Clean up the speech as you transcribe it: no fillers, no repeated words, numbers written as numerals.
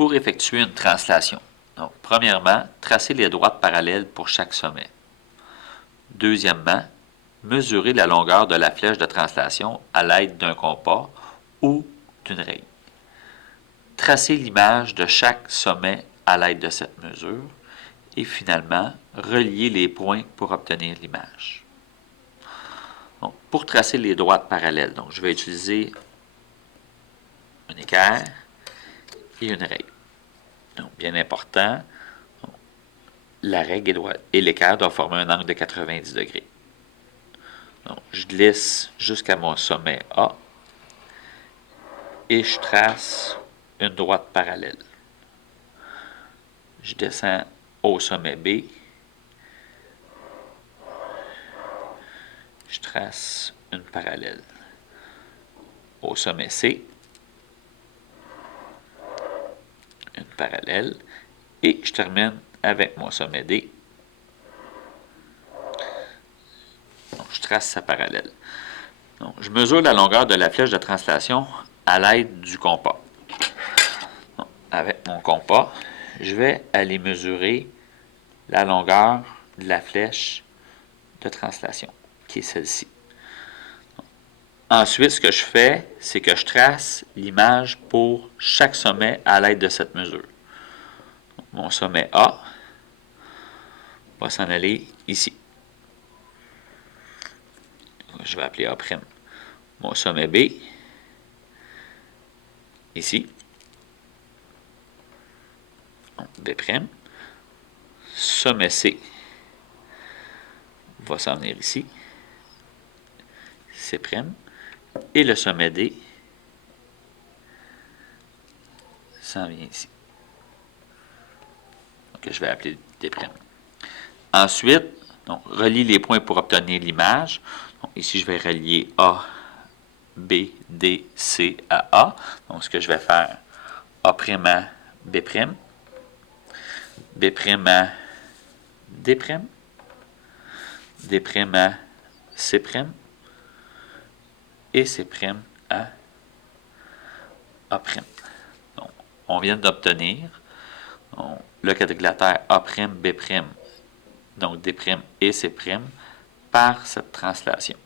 pour effectuer une translation. Donc, premièrement, tracer les droites parallèles pour chaque sommet. Deuxièmement, mesurer la longueur de la flèche de translation à l'aide d'un compas ou d'une règle. Tracer l'image de chaque sommet à l'aide de cette mesure. Et finalement, relier les points pour obtenir l'image. Donc, pour tracer les droites parallèles, donc, je vais utiliser un équerre et une règle. Donc, bien important, la règle et l'équerre doivent former un angle de 90 degrés. Donc, je glisse jusqu'à mon sommet A et je trace une droite parallèle. Je descends au sommet B. Je trace une parallèle. Au sommet C, une parallèle. Et je termine avec mon sommet D. Donc, je trace sa parallèle. Donc, je mesure la longueur de la flèche de translation à l'aide du compas. Donc, avec mon compas, je vais aller mesurer la longueur de la flèche de translation, qui est celle-ci. Ensuite, ce que je fais, c'est que je trace l'image pour chaque sommet à l'aide de cette mesure. Donc, mon sommet A va s'en aller ici. Je vais appeler A'. Mon sommet B, ici. Donc, B'. Sommet C va s'en venir ici. C'. Et le sommet D s'en vient ici. Donc, je vais appeler D'. Ensuite, donc, relie les points pour obtenir l'image. Ici, je vais relier A, B, D, C à A. Donc, ce que je vais faire, A' à B', B' à D', D' à C', et C' à A'. Donc, on vient d'obtenir le quadrilatère A', B', donc D' et C' par cette translation.